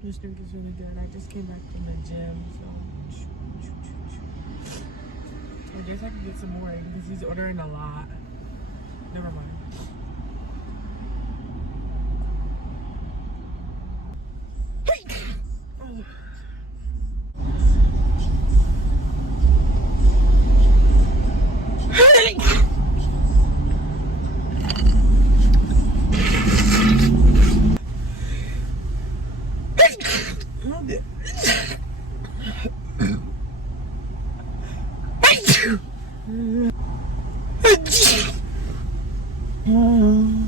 This drink is really good. I just came back from the gym, so I guess I can get some more because he's ordering a lot. Never mind. Oh.